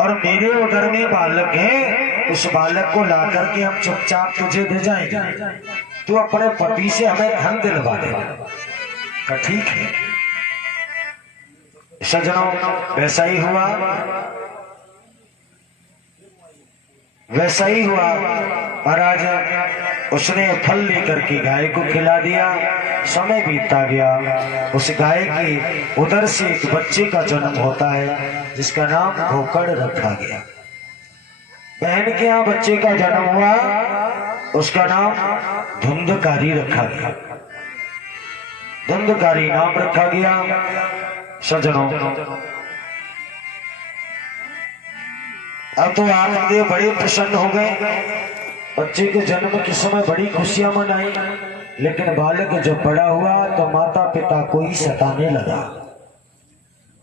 और मेरे उधर में बालक है, उस बालक को ला करके हम चुपचाप तुझे दे जाएंगे, तू अपने पति से हमें धन दिलवा दे। कहा ठीक है। सज्जनों, वैसा ही हुआ, वैसा ही हुआ। महाराज उसने फल लेकर के गाय को खिला दिया। समय बीतता गया। उस गाय की उधर से एक बच्चे का जन्म होता है जिसका नाम घोकड़ रखा गया। बहन के यहाँ बच्चे का जन्म हुआ, उसका नाम धुंधकारी रखा गया। धुंधकारी नाम रखा गया। सज्जनों, अब तो आनंद बड़े प्रसन्न हो गए। बच्चे के जन्म के समय बड़ी खुशियां मनाई, लेकिन बालक जब बड़ा हुआ तो माता पिता को ही सताने लगा।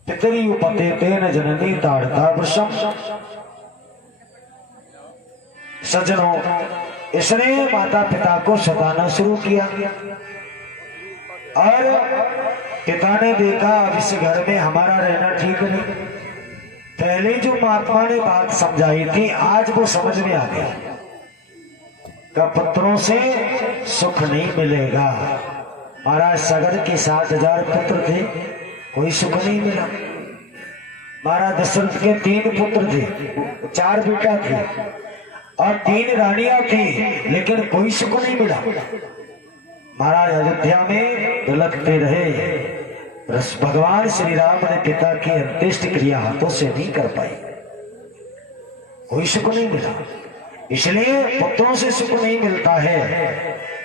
पितरी उपते तेन जननी ताड़ता वृषम। सज्जनों, इसने माता पिता को सताना शुरू किया और पिता ने देखा अब इस घर में हमारा रहना ठीक नहीं। पहले जो महात्मा ने बात समझाई थी आज वो समझ में आ गया का पुत्रों से सुख नहीं मिलेगा। महाराज सगर के 7,000 पुत्र थे, कोई सुख नहीं मिला। महाराज दशरथ के 3 पुत्र थे, 4 बेटा थे और 3 रानियां थी, लेकिन कोई सुख नहीं मिला। महाराज अयोध्या में दुलकते रहे। भगवान श्री राम ने पिता की अंत्येष्टि क्रिया हाथों से नहीं कर पाई, कोई सुख नहीं मिला। इसलिए पुत्रों से सुख नहीं मिलता है।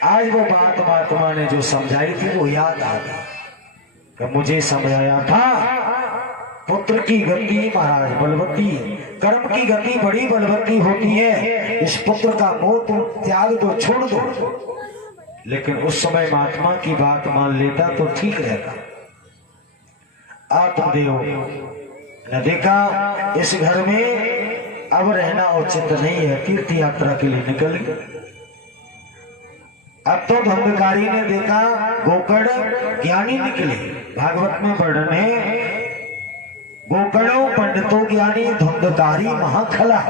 आज वो बात महात्मा ने जो समझाई थी वो याद आ गई कि मुझे समझाया था पुत्र की गति महाराज बलवती, कर्म की गति बड़ी बलवती होती है। इस पुत्र का मोह तो त्याग दो, छोड़ दो। लेकिन उस समय महात्मा की बात मान लेता तो ठीक रहता। आत्मदेव ने देखा इस घर में अब रहना उचित नहीं है, तीर्थ यात्रा के लिए निकल गए। अब तो धुंधकारी ने देखा गोकर्ण ज्ञानी निकले। भागवत में वर्णन है, गोकर्णों पंडितों ज्ञानी धुंधकारी महाखला।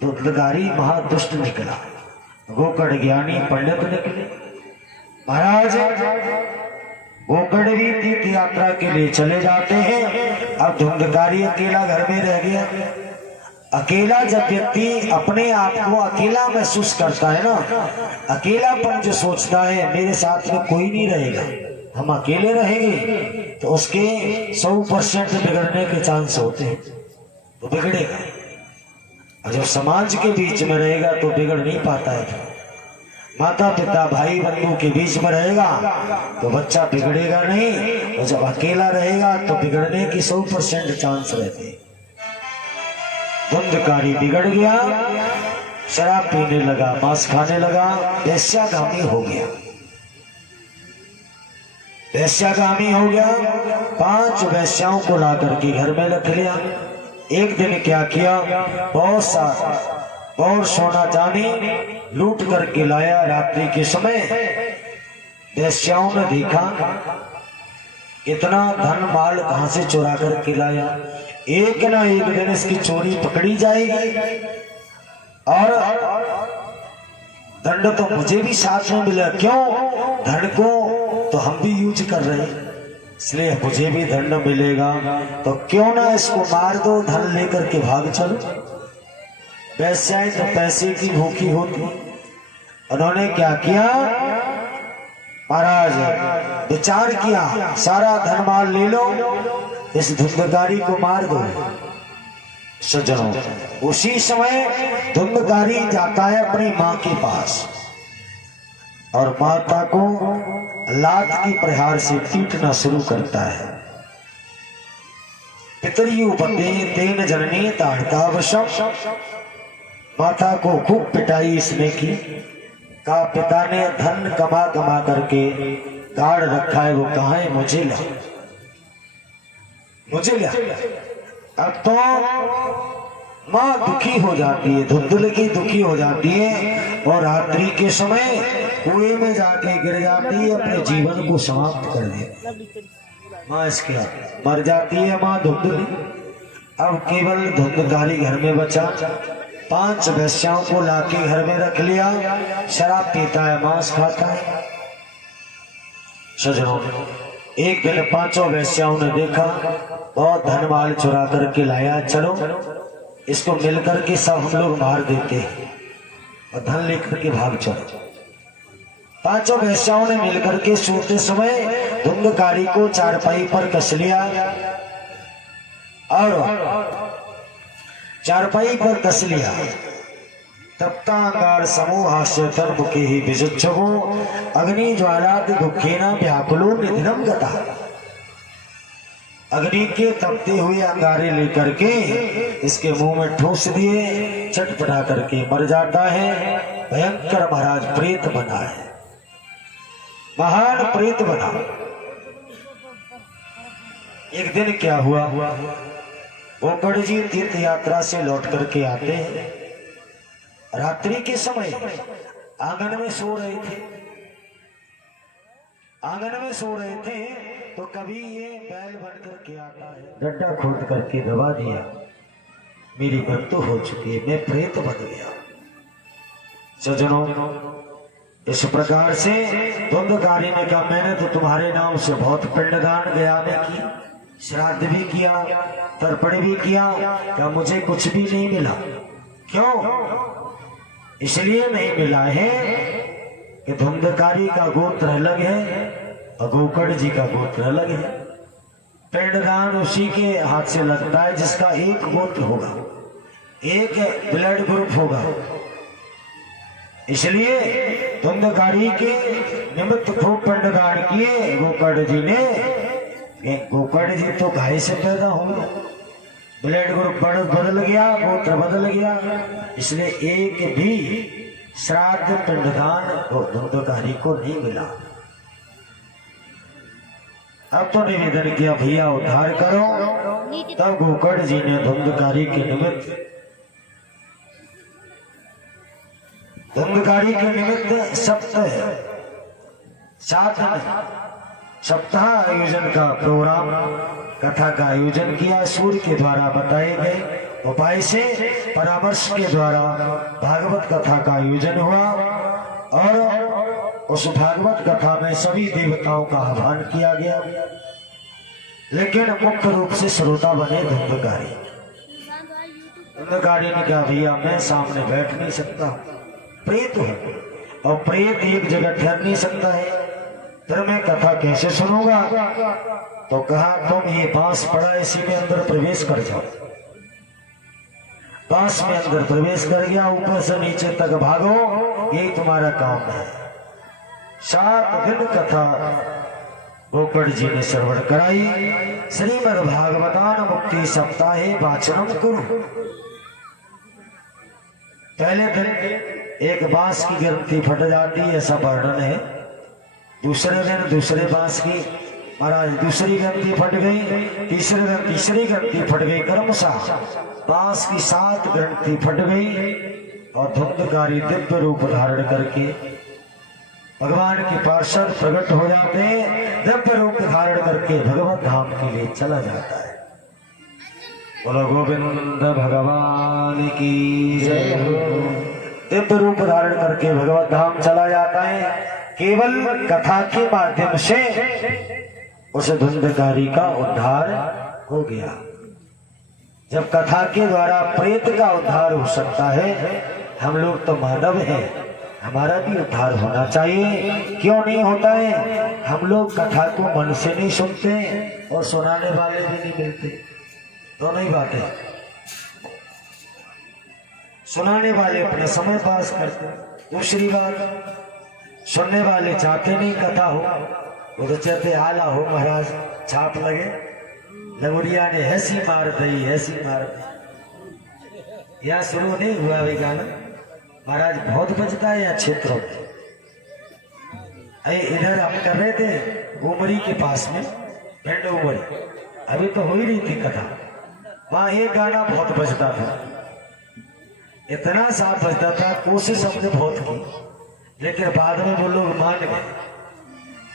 धुंधकारी महादुष्ट निकला, गोकर्ण ज्ञानी पंडित निकले। महाराज गोकर्ण भी तीर्थ यात्रा के लिए चले जाते हैं। अब धुंधकारी अकेला घर में रह गया। अकेला जब व्यक्ति अपने आप को अकेला महसूस करता है ना, अकेलापन जो सोचता है मेरे साथ में कोई नहीं रहेगा, हम अकेले रहेंगे, तो उसके 100% बिगड़ने के चांस होते हैं, तो बिगड़ेगा। और जब समाज के बीच में रहेगा तो बिगड़ नहीं पाता है। माता पिता भाई बंधु के बीच में रहेगा तो बच्चा बिगड़ेगा नहीं, और जब अकेला रहेगा तो बिगड़ने की 100% चांस रहते। धुंधकारी बिगड़ गया, शराब पीने लगा, मांस खाने लगा, वेश्यागामी हो गया। वेश्यागामी हो गया, 5 वेश्याओं को ला करके घर में रख लिया। एक दिन क्या किया, बहुत सा और सोना चांदी लूट करके लाया। रात्रि के समय वेश्याओं ने देखा इतना धन माल कहां से चुरा करके लाया, एक ना एक दिन इसकी चोरी पकड़ी जाएगी और दंड तो मुझे भी साथ में मिला। क्यों? धन को तो हम भी यूज कर रहे हैं, इसलिए मुझे भी दंड मिलेगा, तो क्यों ना इसको मार दो, धन लेकर के भाग चलो। वैश्याएं तो पैसे की भूखी होती। उन्होंने क्या किया, महाराज विचार किया, सारा धन माल ले लो, इस धुंधकारी को मार दो। सज्जनों, उसी समय धुंधकारी जाता है अपनी माँ के पास और माता को लात की प्रहार से पीटना शुरू करता है। पितरियु बंदे तेन जननी ताड़ता वशम। माता को खूब पिटाई इसने की। कहा पिता ने धन कमा कमा करके गाड़ रखा है, वो कहाँ है, मुझे ला, मुझे ला। अब तो माँ दुखी हो जाती है, धुंधल की दुखी हो जाती है और रात्रि के समय कुएं में जाके गिर जाती है, अपने जीवन को समाप्त कर देती है। माँ इसके मर जाती है, माँ धुंधली। अब केवल धुंधकारी घर में बचा। 5 वेश्याओं को लाके घर में रख लिया। शराब पीता है, मांस खाता है। सजनों, एक दिन 5 वेश्याओं ने देखा, बहुत धन माल चुरा करके लाया, चलो इसको मिलकर के सब हम लोग मार देते हैं और धन लेकर के भाग चलो। 5 वेश्याओं ने मिलकर के सोते समय धुंधकारी को चारपाई पर कस लिया और चारपाई पर कस लिया। तप्तांगार समूह हास्यतर मुखे ही विजुच्छवो अग्नि ज्वालाद दुखेना व्याकुलो निधनम गता। अग्नि के तपते हुए अंगारे लेकर के इसके मुंह में ठूस दिए, चटपटा करके मर जाता है। भयंकर महाराज प्रेत बना है, महान प्रेत बना। एक दिन क्या हुआ, गोकर्ण जी तीर्थ यात्रा से लौट करके आते हैं। रात्रि के समय आंगन में सो रहे थे। आंगन में सो रहे थे तो कभी ये बैल बन करके आता है, गड्ढा खोद करके दबा दिया। मेरी मृत्यु हो चुकी है, मैं प्रेत बन गया। सजनों, इस प्रकार से धुंधकारी ने कहा, मैंने तो तुम्हारे नाम से बहुत पिंडदान गया में की, श्राद्ध भी किया, तर्पण भी किया, क्या मुझे कुछ भी नहीं मिला। क्यों? इसलिए नहीं मिला है कि धुंधकारी का गोत्र अलग है और गोकर्ण जी का गोत्र अलग है। पिंडदान उसी के हाथ से लगता है जिसका एक गोत्र होगा, एक ब्लड ग्रुप होगा। इसलिए धुंधकारी के निमित्त खूब पिंडदान किए गोकर्ण जी ने। गोकर्ण जी तो गाय से पैदा हुए, ब्लड ग्रुप बदल गया, गोत्र बदल गया, इसलिए एक भी श्राद्ध पिंडदान धुंधकारी को नहीं मिला। अब तो निवेदन किया, भैया उद्धार करो। तब गोकर्ण जी ने धुंधकारी के निमित्त सप्ताह आयोजन का प्रोग्राम, कथा का आयोजन किया। सूर्य के द्वारा बताए गए उपाय से परामर्श के द्वारा भागवत कथा का आयोजन हुआ और उस भागवत कथा में सभी देवताओं का आह्वान किया गया, लेकिन मुख्य रूप से श्रोता बने धुंधकारी। धुंधकारी ने कहा, भैया मैं सामने बैठ नहीं सकता, प्रेत है और प्रेत एक जगह ठहर नहीं सकता है, फिर मैं कथा कैसे सुनूंगा। तो कहा, तुम ये बांस पड़ा, इसी में अंदर प्रवेश कर जाओ। बांस में अंदर प्रवेश कर गया, ऊपर से नीचे तक भागो, यही तुम्हारा काम है। 7 दिन कथा गोकर्ण जी ने श्रवण कराई। श्रीमद् भागवतान मुक्ति सप्ताहे वाचनम कुरु। पहले दिन एक बांस की ग्रंथि फट जाती, ऐसा वर्णन है। दूसरे दिन दूसरे बांस की महाराज दूसरी ग्रंथि फट गई, तीसरे दिन तीसरी ग्रंथि फट गई, क्रमशः बांस की 7 ग्रंथि फट गई और धुंधकारी दिव्य रूप धारण करके भगवान के पार्षद प्रकट हो जाते, दिव्य रूप धारण करके भगवत धाम के लिए चला जाता है। बोलो गोविंद भगवान की जय हो। दिव्य रूप धारण करके भगवत धाम चला जाता है। केवल कथा के माध्यम से उस धुंधकारी का उद्धार हो गया। जब कथा के द्वारा प्रेत का उद्धार हो सकता है, हम लोग तो मानव हैं, हमारा भी उद्धार होना चाहिए। क्यों नहीं होता है? हम लोग कथा को मन से नहीं सुनते और सुनाने वाले भी नहीं मिलते, दोनों ही बातें। सुनाने वाले अपना समय पास करते, दूसरी बात सुनने वाले चाहते नहीं कथा हो, वो तो चाहते आला हो, महाराज छाप लगे, लंगुरिया ने ऐसी मार दी, ऐसी मार दी। यहाँ शुरू नहीं हुआ वही गाना, महाराज बहुत बजता है यहाँ क्षेत्रों में। इधर हम कर रहे थे उमरी के पास में, पिंड उमरी, अभी तो हो ही रही थी कथा, वहां एक गाना बहुत बजता था, इतना साफ बजता था, कोशिश हमने बहुत की, लेकिन बाद में वो लोग मान गए।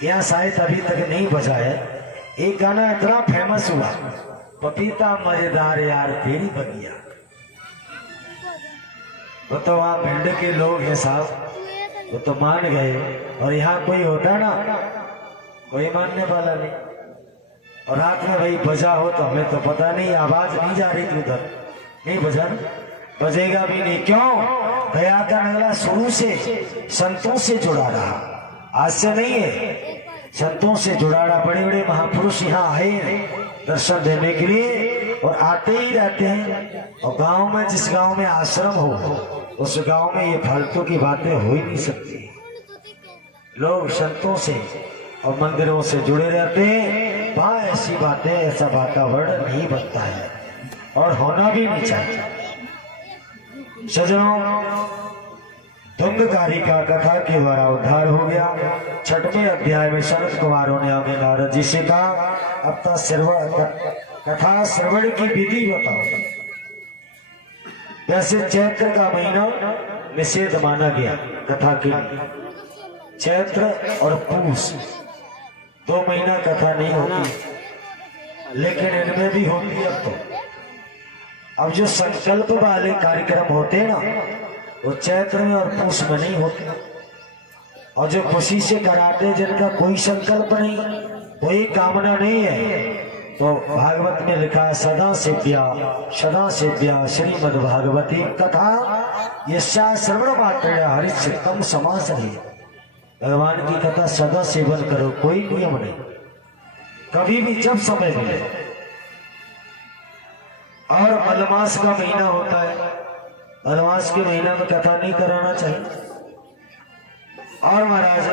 यहाँ शायद अभी तक नहीं बजा है। एक गाना इतना फेमस हुआ, पपीता मजेदार यार तेरी बगिया। वो तो वहां भिंड के लोग हैं साहब, वो तो मान गए। और यहाँ कोई होता ना, कोई मानने वाला नहीं। और रात में भाई बजा हो तो हमें तो पता नहीं, आवाज नहीं जा रही थी उधर, नहीं भजन बजेगा भी नहीं। क्यों? गया का नगला शुरू से संतों से जुड़ा रहा, आज से नहीं है, संतों से जुड़ा रहा। बड़े बड़े महापुरुष यहाँ आए हैं दर्शन देने के लिए और आते ही रहते हैं। और गांव में, जिस गांव में आश्रम हो उस गांव में ये फालतू की बातें हो ही नहीं सकती। लोग संतों से और मंदिरों से जुड़े रहते हैं, वहां ऐसी बातें, ऐसा वातावरण नहीं बनता है और होना भी नहीं चाहिए। सजनों, धुंधकारी का कथा के द्वारा उद्धार हो गया। 6वें अध्याय में शरद कुमारों ने आगे नारद जी से कहा, अब तक कथा श्रवण की विधि बताओ। वैसे चैत्र का महीना निषेध माना गया कथा के लिए। चैत्र और पूस 2 महीना कथा नहीं होती, लेकिन इनमें भी होती। अब जो संकल्प वाले कार्यक्रम होते हैं ना, वो चैत्र में और पूस में नहीं होते। और जो खुशी से कराते, जिनका कोई संकल्प नहीं, कोई कामना नहीं है, तो भागवत में लिखा है सदा सेव्या श्रीमद् भागवती कथा यस्या श्रवण मात्रेण हरिचित्तम समास रही। भगवान की कथा सदा सेवन करो, कोई नियम नहीं, कभी भी जब समय मिले। और मलमास का महीना होता है, मलमास के महीना में कथा नहीं कराना चाहिए। और महाराज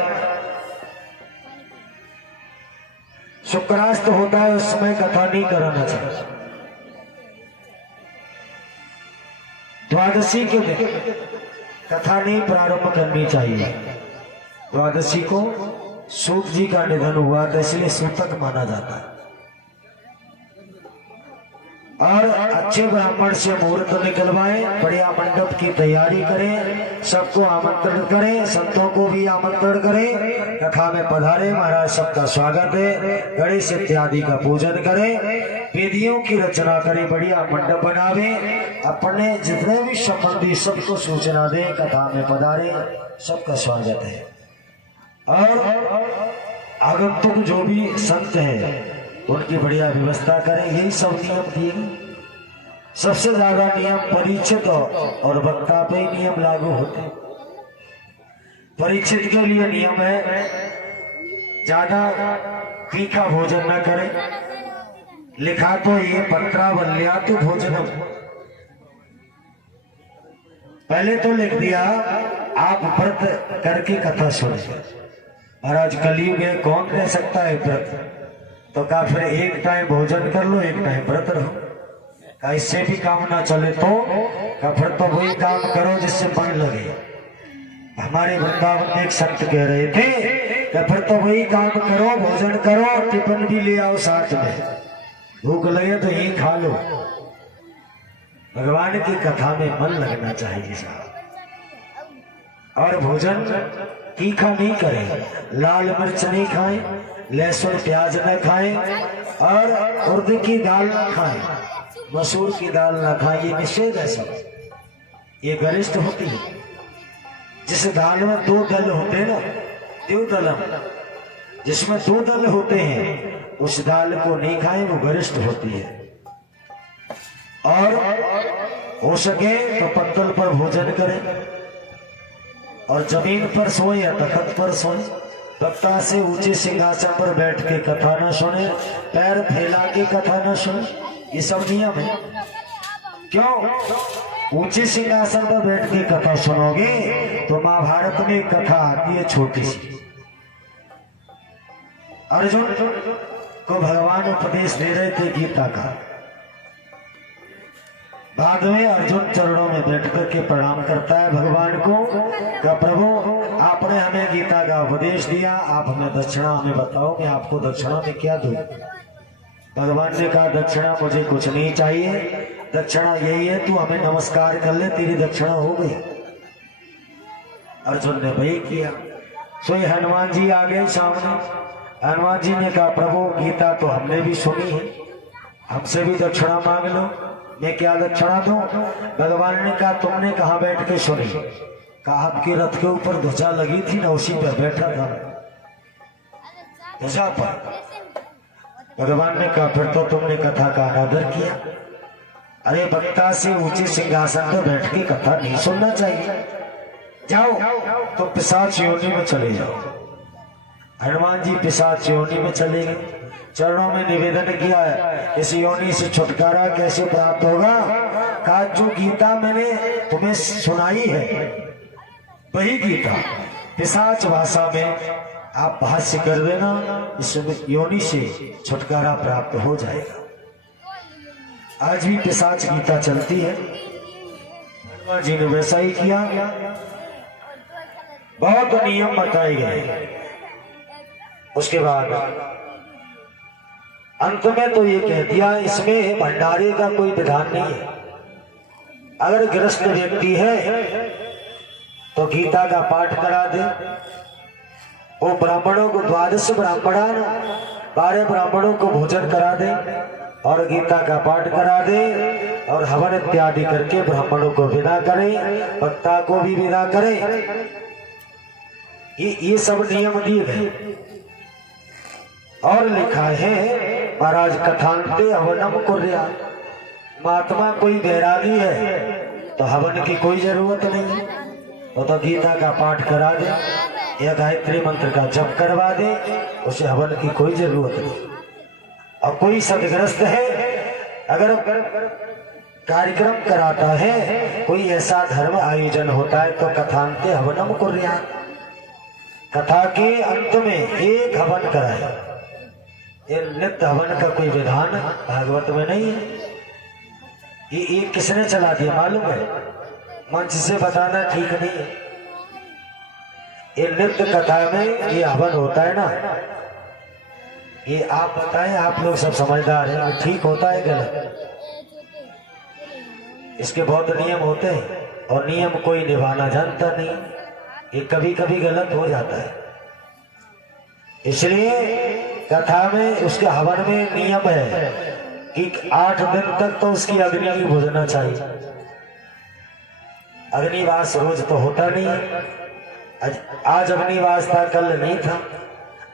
शुक्रास्त होता है, उस समय कथा नहीं कराना चाहिए। द्वादशी के दिन कथा नहीं प्रारंभ करनी चाहिए। द्वादशी को सूत जी का निधन हुआ था, इसलिए सूतक माना जाता है। और अच्छे ब्राह्मण से मुहूर्त निकलवाएं, बढ़िया मंडप की तैयारी करें, सबको आमंत्रण करें, संतों को भी आमंत्रण करें, कथा में पधारे, महाराज सबका स्वागत है। गणेश इत्यादि का पूजन करें, वेदियों की रचना करें, बढ़िया मंडप बनावे, अपने जितने भी संबंधी सबको सूचना दें, कथा में पधारे, सबका स्वागत है। और आगंतुक जो भी संत है उनकी बढ़िया व्यवस्था करें, यही सब नियम दिए। सबसे ज्यादा नियम परीक्षित और वक्ता पे नियम लागू होते। परीक्षित के लिए नियम है ज्यादा तीखा भोजन न करें। लिखा तो ये पत्रावल्या तो भोजनम, पहले तो लिख दिया आप व्रत करके कथा सुने। महाराज कलयुग है, कौन रह सकता है व्रत? तो कहा फिर एक टाइम भोजन कर लो, एक टाइम व्रत रहो। कहा इससे भी काम ना चले तो कहा फिर तो वही काम करो जिससे मन लगे। हमारे वृंदावन में एक संत कह रहे थे कि फिर तो वही काम करो, भोजन करो, टिफिन भी ले आओ साथ में, भूख लगे तो यही खा लो। भगवान की कथा में मन लगना चाहिए साहब। और भोजन तीखा नहीं करें, लाल मिर्च नहीं खाएं, लहसुन प्याज न खाएं, और उर्द की दाल न खाएं, मसूर की दाल न खाएं, ये निषेध है सब। ये गरिष्ठ होती है। जिस दाल में 2 दल होते हैं ना, द्विदलम, जिसमें 2 दल होते हैं, उस दाल को नहीं खाएं, वो गरिष्ठ होती है। और हो सके तो पत्तल पर भोजन करें, और जमीन पर सोए या तखत पर सोए। वक्ता से ऊंचे सिंहासन पर बैठ के कथा न सुने, पैर फैला के कथा न सुने, ये सब नियम है। क्यों? ऊंचे सिंहासन पर बैठ के कथा सुनोगे तो महाभारत में कथा आती है छोटी सी। अर्जुन को भगवान उपदेश दे रहे थे गीता का। बाद में अर्जुन चरणों में बैठ करके प्रणाम करता है भगवान को, कि प्रभु आपने हमें गीता का उपदेश दिया, आप हमें दक्षिणा हमें बताओ, मैं आपको दक्षिणा में क्या दूं? भगवान ने कहा दक्षिणा मुझे कुछ नहीं चाहिए, दक्षिणा यही है तू हमें नमस्कार कर ले, तेरी दक्षिणा हो गई। अर्जुन ने वही किया। सो हनुमान जी आ गए सामने। हनुमान जी ने कहा प्रभु गीता तो हमने भी सुनी है, हमसे भी दक्षिणा मांग लो। मैं क्या दक्षिणा दूं? भगवान ने कहा तुमने कहाँ बैठ के सुनी? कहा आपके रथ के ऊपर ध्वजा लगी थी ना, उसी पर बैठा था ध्वजा पर। भगवान ने कहा फिर तो तुमने कथा का अनादर किया। अरे वक्ता से ऊंचे सिंहासन पर बैठ के कथा नहीं सुनना चाहिए। जाओ तो पिशाच योनि में चले जाओ। हनुमान जी पिशाच योनि में चले गए। चरणों में निवेदन किया है इस योनि से छुटकारा कैसे प्राप्त होगा? कहा जो गीता मैंने तुम्हें सुनाई है वही गीता पिशाच भाषा में आप भाष्य कर देना, इस योनि से छुटकारा प्राप्त हो जाएगा। आज भी पिशाच गीता चलती है। हनुमान जी ने वैसा ही किया। बहुत नियम बताए गए। उसके बाद अंत में तो ये कह दिया इसमें भंडारे का कोई विधान नहीं है। अगर गृहस्थ व्यक्ति है तो गीता का पाठ करा दे। वो ब्राह्मणों को 12 ब्राह्मण 12 ब्राह्मणों को भोजन करा दे और गीता का पाठ करा दे और हवन इत्यादि करके ब्राह्मणों को विदा करे, वक्ता को भी विदा करे। ये सब नियम दिए गए। और लिखा है महाराज कथांते हवनम कुर्या। महात्मा कोई बैरागी है तो हवन की कोई जरूरत नहीं, वो तो गीता का पाठ करा दे या गायत्री मंत्र का जप करवा दे, उसे हवन की कोई जरूरत नहीं। और कोई सदग्रस्त है अगर कार्यक्रम कराता है, कोई ऐसा धर्म आयोजन होता है तो कथांते हवनम कुर्या, कथा के अंत में एक हवन कराए। ये नित्य हवन का कोई विधान भागवत में नहीं है। ये किसने चला दिया मालूम है? मंच से बताना ठीक नहीं है। ये नित्य कथा में ये हवन होता है ना, ये आप बताएं, आप लोग सब समझदार हैं, ठीक होता है गलत? इसके बहुत नियम होते हैं और नियम कोई निभाना जानता नहीं। ये कभी कभी गलत हो जाता है। इसलिए कथा में उसके हवन में नियम है कि 8 दिन तक तो उसकी अग्नि नहीं बुझना चाहिए। अग्निवास रोज तो होता नहीं है। आज अग्निवास था, कल नहीं था,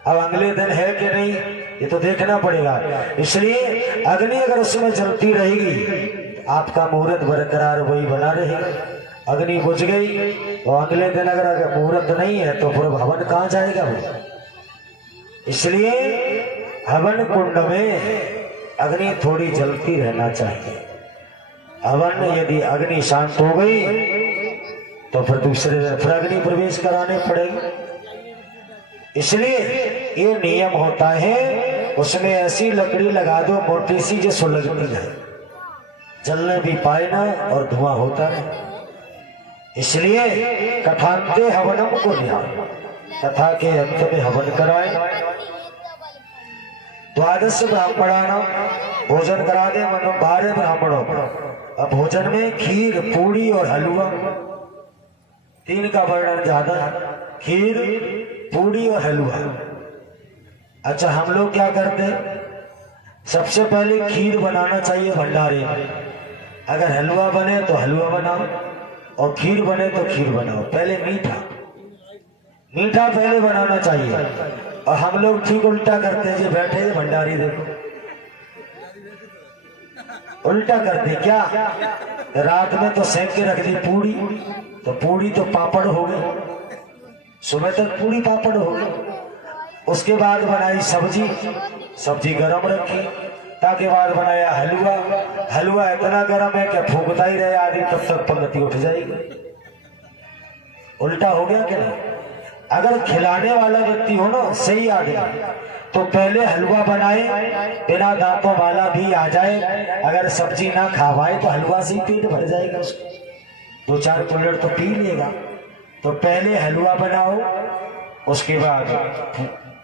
अब अगले दिन है कि नहीं ये तो देखना पड़ेगा। इसलिए अग्नि अगर उसमें जलती रहेगी आपका मुहूर्त बरकरार वही बना रहेगा। अग्नि बुझ गई और अगले दिन अगर मुहूर्त नहीं है तो फिर हवन कहाँ जाएगा वो? इसलिए हवन कुंड में अग्नि थोड़ी जलती रहना चाहिए। हवन यदि अग्नि शांत हो गई तो फिर दूसरे फिर अग्नि प्रवेश कराने पड़ेगी। इसलिए ये नियम होता है, उसमें ऐसी लकड़ी लगा दो मोटी सी जो सुलगती है, जलने भी पाए ना और धुआं होता रहे। इसलिए कथांते हवनम कुर्या, कथा के अंत में हवन कराए। 12 ब्राह्मणाना भोजन करा दे, मनो 12 ब्राह्मणों। अब भोजन में खीर, पूड़ी और हलवा, 3 का वर्णन ज्यादा, खीर, पूड़ी और हलवा। अच्छा हम लोग क्या करते? सबसे पहले खीर बनाना चाहिए भंडारे में। अगर हलवा बने तो हलवा बनाओ और खीर बने तो खीर बनाओ। पहले मीठा पहले बनाना चाहिए। और हम लोग ठीक उल्टा करते हैं, जो बैठे हैं भंडारी देखो उल्टा करते क्या, रात में तो सेक के रख दी पूड़ी, तो पूड़ी तो पापड़ हो गए, सुबह तक पूड़ी पापड़ हो गए। उसके बाद बनाई सब्जी गरम रखी, ताके बाद बनाया हलवा इतना गरम है कि फूकता ही रहे आदमी तब तक पंगति उठ जाएगी। उल्टा हो गया कि नहीं? अगर खिलाने वाला व्यक्ति हो ना, सही आदमी, तो पहले हलवा बनाए, बिना दांतों वाला भी आ जाए, अगर सब्जी ना खावाए तो हलवा से ही पेट भर जाएगा उसको, 2-4 कुल्हड़ तो पी लेगा। तो पहले हलवा बनाओ, उसके बाद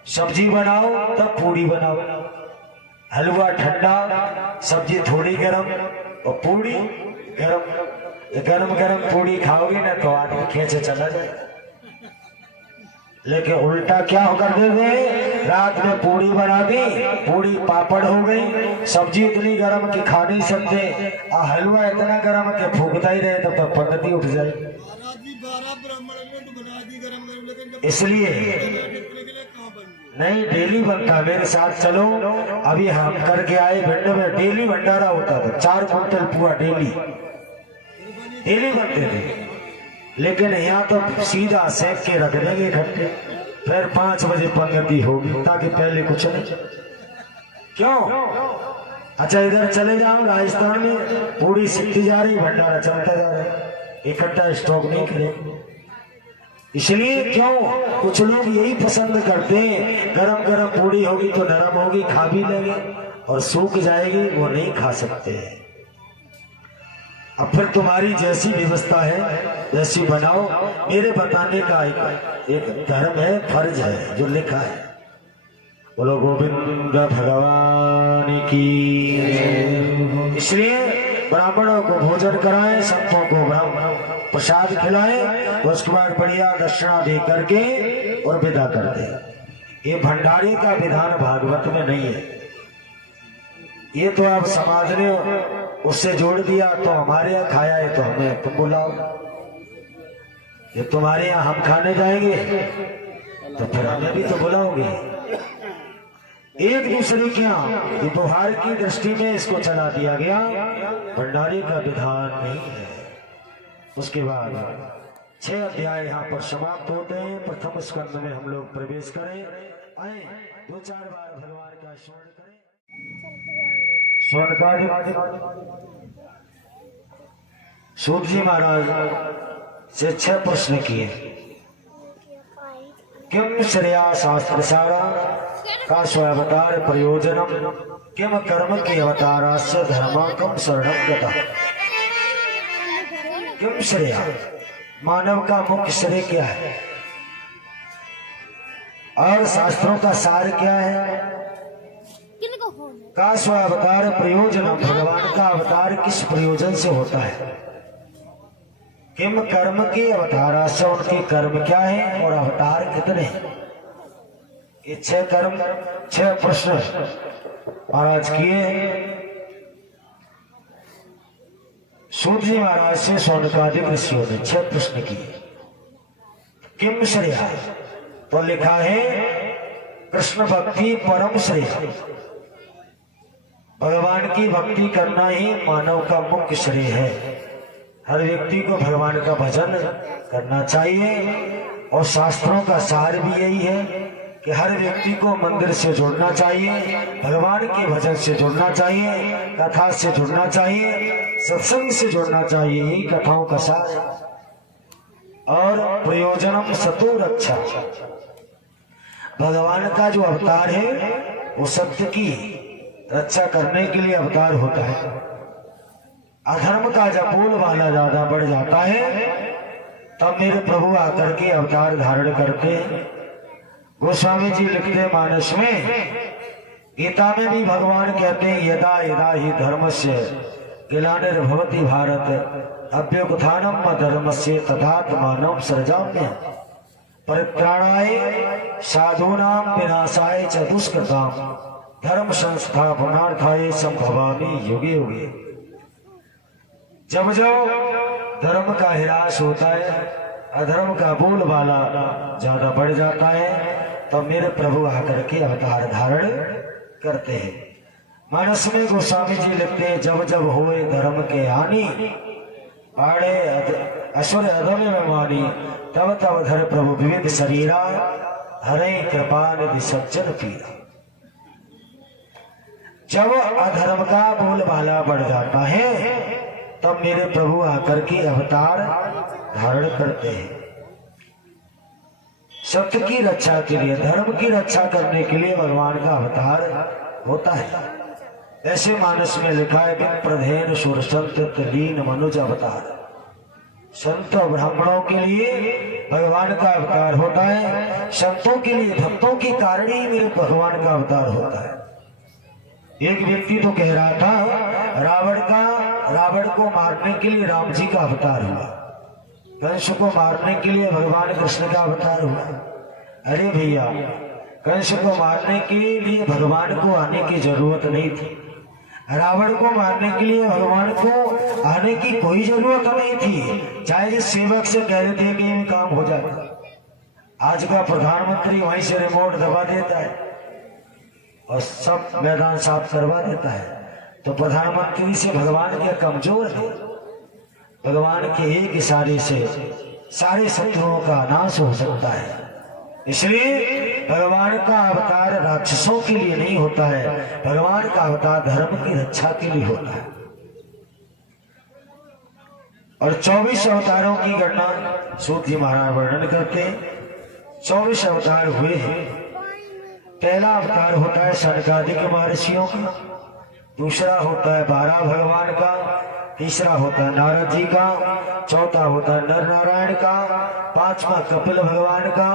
सब्जी बनाओ, तब पूड़ी बनाओ। हलवा ठंडा, सब्जी थोड़ी गरम और पूड़ी गरम। गरम पूड़ी खाओगे ना तो आदमी खींचे चला जाएगा। लेकिन उल्टा क्या कर देते हैं, रात में पूड़ी बना दी, पूड़ी पापड़ हो गई, सब्जी इतनी गर्म कि खा नहीं सकते, और हलवा इतना गर्म कि फूकता ही रहे तब तक पद्धति उठ जाए। इसलिए नहीं, डेली बनता। मेरे साथ चलो, अभी हम करके आए भिंड में, डेली भंडारा होता था, 4 कुंटल पुआ डेली बनते थे। लेकिन यहाँ तो सीधा सेक के रख देंगे इकट्ठे, फिर 5 बजे पंगति होगी, ताकि पहले कुछ नहीं। क्यों? अच्छा, इधर चले जाओ राजस्थान में, पूरी सीखती जा रही, भंडारा चलता जा रहा है, इकट्ठा स्टॉक नहीं करेंगे। इसलिए क्यों, कुछ लोग यही पसंद करते हैं, गरम गरम पूड़ी होगी तो नरम होगी, खा भी लेंगे, और सूख जाएगी वो नहीं खा सकते। अब फिर तुम्हारी जैसी व्यवस्था है वैसी बनाओ। मेरे बताने का एक धर्म है, फर्ज है जो लिखा है। बोलो गोविंद भगवान की। इसलिए ब्राह्मणों को भोजन कराएं, संतों को ब्राह्मण प्रसाद खिलाएं, उसके बाद बढ़िया दक्षिणा दे करके और विदा कर दे। ये भंडारे का विधान भागवत में नहीं है। ये तो आप समाज ने उससे जोड़ दिया, तो हमारे यहाँ खाया है तो हमें तुम बुलाओ। ये तुम्हारे यहाँ हम खाने जाएंगे तो फिर हमें भी तो बुलाओगे। एक दूसरे के यहाँ व्यवहार की दृष्टि में इसको चला दिया गया, भंडारे का विधान नहीं है। उसके बाद 6 अध्याय यहाँ पर समाप्त होते हैं। प्रथम स्कंद में हम लोग प्रवेश करें। आए 2-4 बार भगवान का स्मरण करें। सूत जी महाराज से 6 प्रश्न किए। किम श्रेया शास्त्र सारा का स्वावतार प्रयोजनम, किम कर्म के अवतारास्य धर्माकम शरणम गता। किम श्रेया, मानव का मुख्य श्रेय क्या है, और शास्त्रों का सार क्या है। का स्वावतार प्रयोजन, भगवान का अवतार किस प्रयोजन से होता है। किम कर्म के अवतारा से, उनके कर्म क्या है और अवतार कितने। ये 6 कर्म 6 प्रश्न महाराज किए। सूत जी महाराज से शौनकादिक ऋषियों ने 6 प्रश्न किए। किम श्रेया, तो लिखा है कृष्ण भक्ति परम श्रेय। भगवान की भक्ति करना ही मानव का मुख्य श्रेय है। हर व्यक्ति को भगवान का भजन करना चाहिए, और शास्त्रों का सार भी यही है कि हर व्यक्ति को मंदिर से जुड़ना चाहिए, भगवान के भजन से जुड़ना चाहिए, कथा से जुड़ना चाहिए, सत्संग से जुड़ना चाहिए। यही कथाओं का सार। और प्रयोजनम सतो रक्षा, भगवान का जो अवतार है वो सत्य की रक्षा करने के लिए अवतार होता है। अधर्म का जब बोलबाला ज्यादा बढ़ जाता है तब मेरे प्रभु आकर के अवतार धारण करते। गोस्वामी जी लिखते मानस में, गीता में भी भगवान कहते हैं यदा यदा ही धर्मस्य ग्लानिर्भवति भारत अभ्युत्थानम धर्मस्य तथात्मानं सृजाम्य परित्राणाय साधूनां विनाशाय च दुष्कृताम् धर्म संस्थापनार्थाय संभवामि युगे युगे। जब जब धर्म का ह्रास होता है, अधर्म का बोलबाला ज्यादा बढ़ जाता है, तो मेरे प्रभु आकर के अवतार धारण करते हैं। मानस में गोस्वामी जी लिखते हैं, जब जब होए धर्म के हानि पाड़े असुर अधम में मानी, तब तब धर प्रभु विविध शरीरा हरे कृपा निधि सज्जन पीरा। जब अधर्म का बोलबाला बढ़ जाता है तब मेरे प्रभु आकर के अवतार धारण करते हैं। सत्य की रक्षा के लिए, धर्म की रक्षा करने के लिए भगवान का अवतार होता है। ऐसे मानस में लिखा है कि प्रधेन सुर संत लीन मनुज अवतार। संत ब्राह्मणों के लिए भगवान का अवतार होता है, संतों के लिए भक्तों के कारण ही मेरे भगवान का अवतार होता है। एक व्यक्ति तो कह रहा था रावण को मारने के लिए राम जी का अवतार हुआ, कंस को मारने के लिए भगवान कृष्ण का अवतार हुआ, अरे भैया, कंस को मारने के लिए भगवान को आने की जरूरत नहीं थी। रावण को मारने के लिए भगवान को आने की कोई जरूरत नहीं थी। चाहे जिस सेवक से कह रहे थे कि ये काम हो जाए, आज का प्रधानमंत्री वहीं से रिमोट दबा देता है और सब मैदान साफ करवा देता है। तो प्रधानमंत्री से भगवान क्या कमजोर है? भगवान के एक इशारे से सारे शत्रुओं का नाश हो सकता है। इसलिए भगवान का अवतार राक्षसों के लिए नहीं होता है, भगवान का अवतार धर्म की रक्षा के लिए होता है। और 24 अवतारों की गणना सूत जी महाराज वर्णन करते हैं। 24 अवतार हुए हैं। पहला अवतार होता है सनकादिक महर्षियों का, दूसरा होता है 12 भगवान का, तीसरा होता है नारद जी का, चौथा होता है नर नारायण का, पांचवा कपिल भगवान का,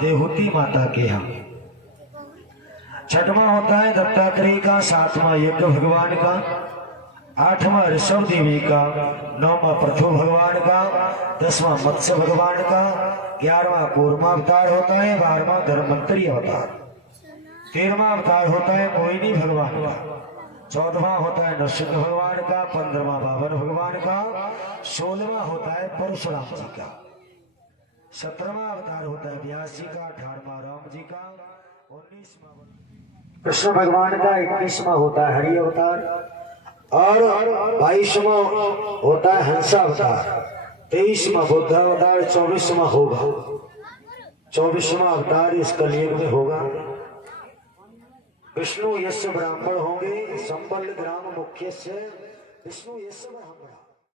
देवहूति माता के यहाँ, छठवां होता है दत्तात्रेय का, सातवां यज्ञ भगवान का, आठवां ऋषभ देवी का, नौवां पृथु भगवान का, 10वां मत्स्य भगवान का, 11वां कूर्मा अवतार होता है, 12वां धर्मंतरी अवतार, 13वां अवतार होता है मोहिनी भगवान का, 14वां होता है नरसिंह भगवान का, 15वां बावन भगवान का, 16वां होता है परशुराम जी का, 17वां अवतार होता है व्यास जी का, 18वां राम जी का, 19वां कृष्ण भगवान का, 21वां होता है हरि अवतार और 22वां होता है हंसा अवतार, 23वां बुद्ध अवतार, 24वां होगा, 24वां अवतार इस कलयुग में होगा। विष्णु यस्य ब्राह्मण होंगे, संबल ग्राम मुख्य से विष्णु यस्य